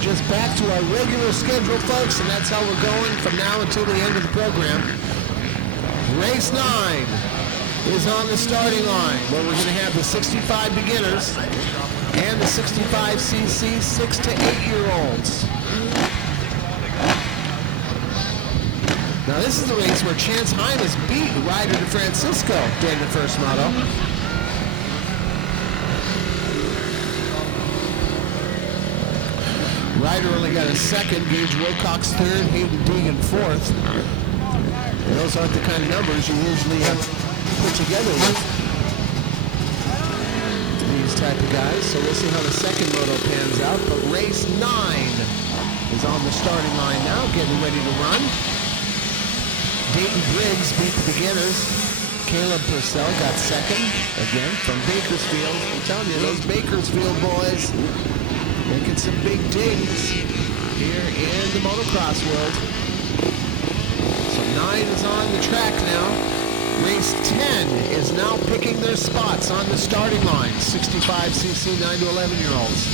we're just back to our regular schedule, folks, and that's how we're going from now until the end of the program. Race 9 is on the starting line, where we're going to have the 65 beginners and the 65cc 6 to 8-year-olds. Now this is the race where Chance Hymas beat Ryder DeFrancisco during the first moto. Ryder only got a second, Gage Wilcox third, Hayden Deegan fourth. And those aren't the kind of numbers you usually put together with these type of guys. So we'll see how the second moto pans out. But race 9 is on the starting line now, getting ready to run. Dayton Briggs beat the beginners. Caleb Purcell got second, again, from Bakersfield. I'm telling you, those Bakersfield boys making some big dings here in the motocross world. So 9 is on the track now. Race 10 is now picking their spots on the starting line. 65cc 9 to 11-year-olds.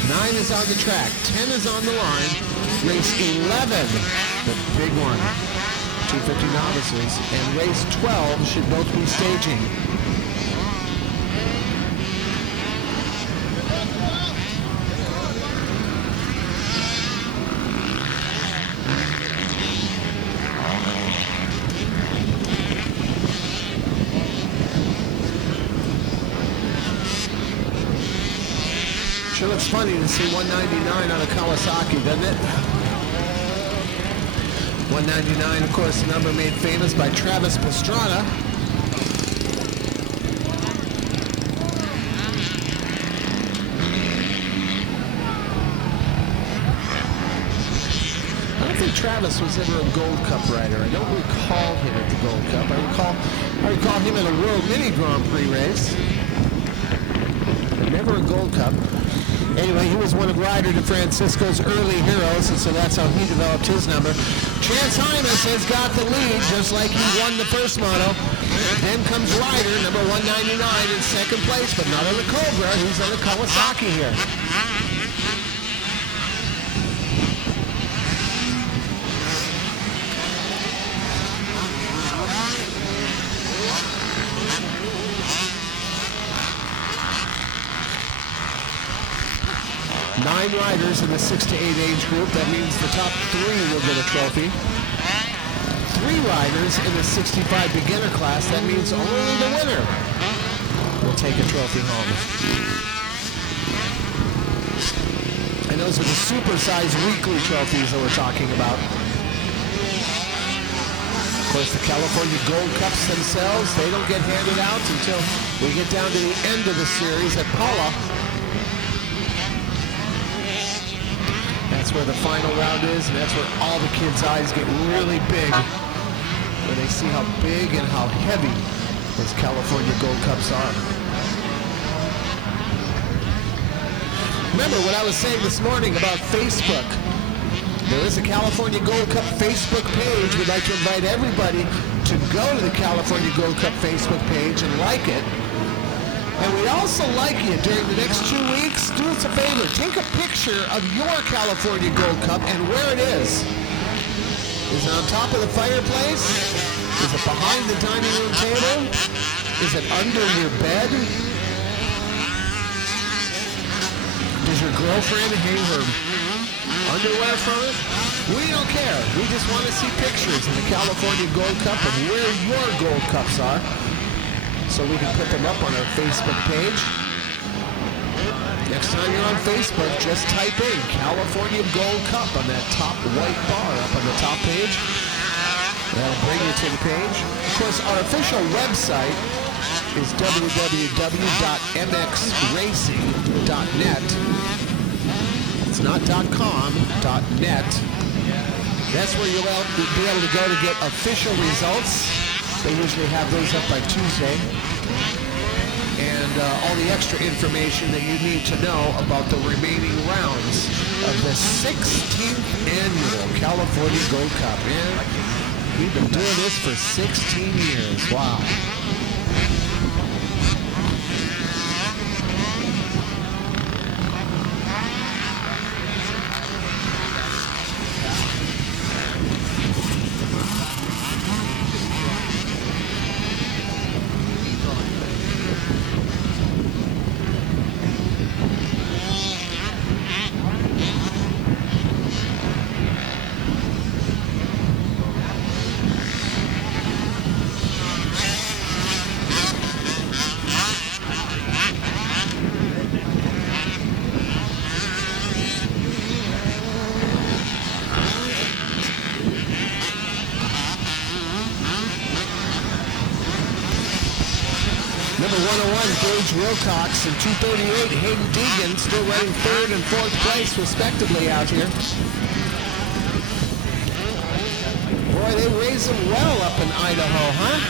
The 9 is on the track. 10 is on the line. Race 11, the big one. 250 novices, and race 12 should both be staging. Sure looks funny to see 199 on a Kawasaki, doesn't it? 199, of course, the number made famous by Travis Pastrana. I don't think Travis was ever a Gold Cup rider. I don't recall him at the Gold Cup. I recall him at a World Mini Grand Prix race. But never a Gold Cup. Anyway, he was one of Ryder DeFrancisco's early heroes, and so that's how he developed his number. Chance Hymas has got the lead, just like he won the first moto. Then comes Ryder, number 199 in second place, but not on the Cobra. He's on the Kawasaki here. Nine riders in the 6 to 8 age group. That means the top 3 will get a trophy. 3 riders in the 65 beginner class. That means only the winner will take a trophy home. And those are the supersized weekly trophies that we're talking about. Of course, the California Gold Cups themselves, they don't get handed out until we get down to the end of the series at Paula. That's where the final round is, and that's where all the kids' eyes get really big when they see how big and how heavy those California Gold Cups are. Remember what I was saying this morning about Facebook. There is a California Gold Cup Facebook page. We'd like to invite everybody to go to the California Gold Cup Facebook page and like it. And we'd also like you, during the next 2 weeks, do us a favor. Take a picture of your California Gold Cup and where it is. Is it on top of the fireplace? Is it behind the dining room table? Is it under your bed? Does your girlfriend hang her underwear from it? We don't care. We just want to see pictures of the California Gold Cup and where your Gold Cups are, so we can put them up on our Facebook page. Next time you're on Facebook, just type in California Gold Cup on that top white bar up on the top page. That'll bring you to the page. Of course, our official website is www.mxracing.net. It's not .com, .net. That's where you'll be able to go to get official results. They usually have those up by Tuesday. And all the extra information that you need to know about the remaining rounds of the 16th annual California Gold Cup. Man, we've been doing this for 16 years. Wow. Gage Wilcox and 238 Hayden Deegan still running third and fourth place respectively out here. Boy, they raise them well up in Idaho, huh?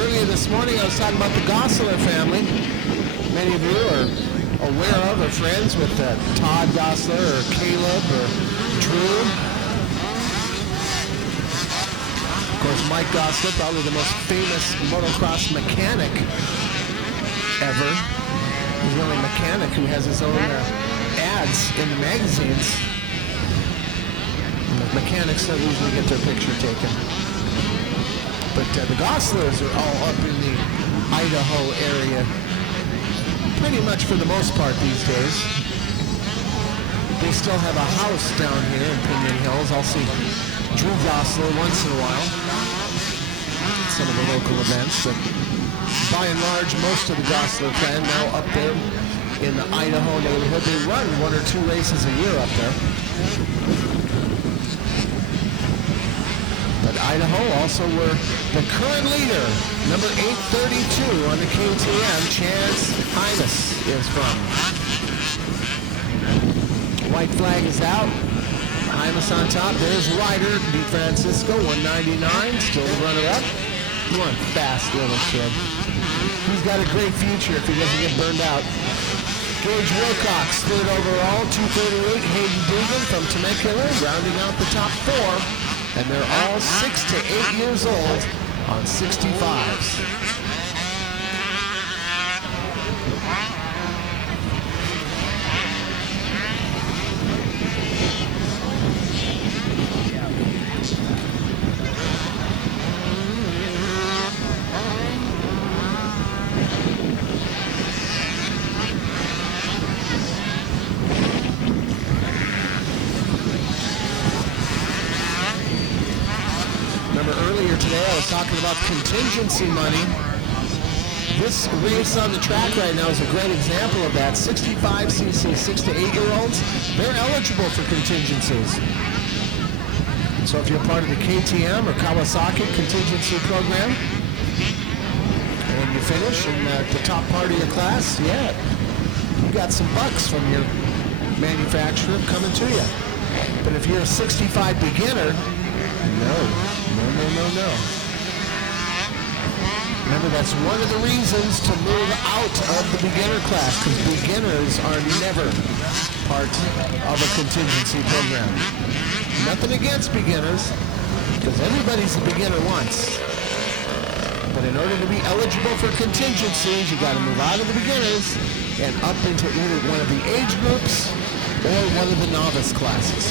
Earlier this morning I was talking about the Gosseler family. Many of you are aware of or friends with Todd Gosseler or Caleb or Drew. Of course, Mike Gosseler, probably the most famous motocross mechanic ever. He's the only mechanic who has his own ads in the magazines. And the mechanics don't usually get their picture taken. But the Gosselers are all up in the Idaho area pretty much for the most part these days. They still have a house down here in Pinion Hills. I'll see Drew Gosseler once in a while at some of the local events, but by and large, most of the Gosseler clan now up there in the Idaho neighborhood. They run one or two races a year up there. But Idaho also were the current leader, number 832 on the KTM, Chance Hymas is from. White flag is out. Hymas on top. There's Ryder, DeFrancisco, 199, still the runner-up. One fast little kid. He's got a great future if he doesn't get burned out. Gage Wilcox, third overall, 238. Hayden Dugan from Temecula, rounding out the top four. And they're all 6 to 8 years old on 65s. Earlier today, I was talking about contingency money. This race on the track right now is a great example of that. 65cc, 6 to 8 year olds, they're eligible for contingencies. So if you're part of the KTM or Kawasaki contingency program, and you finish in the top part of your class, yeah, you got some bucks from your manufacturer coming to you. But if you're a 65 beginner, no. Remember, that's one of the reasons to move out of the beginner class, because beginners are never part of a contingency program. Nothing against beginners, because everybody's a beginner once. But in order to be eligible for contingencies, you got to move out of the beginners and up into either one of the age groups or one of the novice classes.